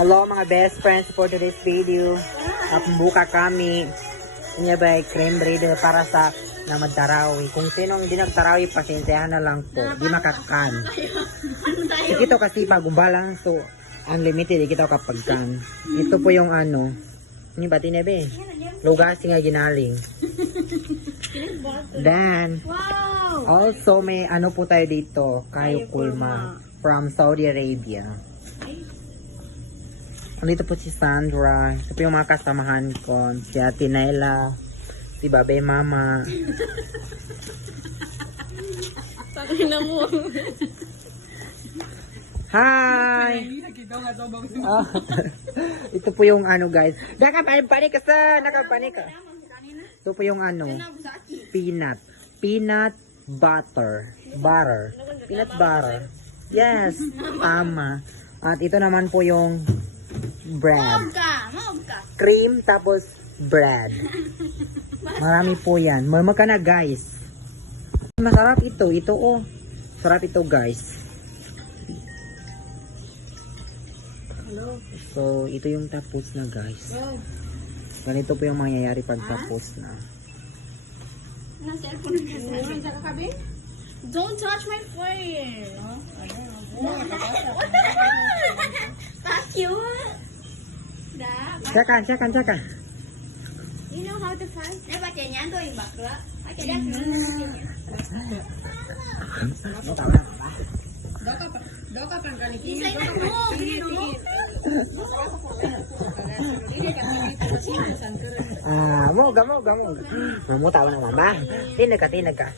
Hello mga best friends for today's video. Buka kami. Inya ba cream breeder para sa na magtarawi. Kung sinong hindi nagtarawi, pasensyahan na lang po. Di makakan. Sige to kasi pagubalang so unlimited kita kapag kan. Ito po yung ano. Ini ba tinebe? Lugasi nga ginaling. Then also may ano po tayo dito, Kayo Kulma from Saudi Arabia. Andito po si Sandra. Ito po yung mga kasamahan ko. Si Ate Naila. Si Babe Mama. Tangina mo. Hi! Oh, ito po yung ano guys. Nakapanik ka sa! Nakapanik ka. Ito po yung ano. Peanut. Peanut butter. Butter. Peanut butter. Yes. Tama. At ito naman po yung bread. Cream tapos bread. Marami po yan. Mama ka na guys. Masarap ito. Ito oh. Sarap ito guys. So ito yung tapos na guys. Ganito po yung mangyayari pag tapos na. Don't touch my face. Thank you. Siakan. You know how to fight? Mo. Mamu tahu naman ba? Tinag ka.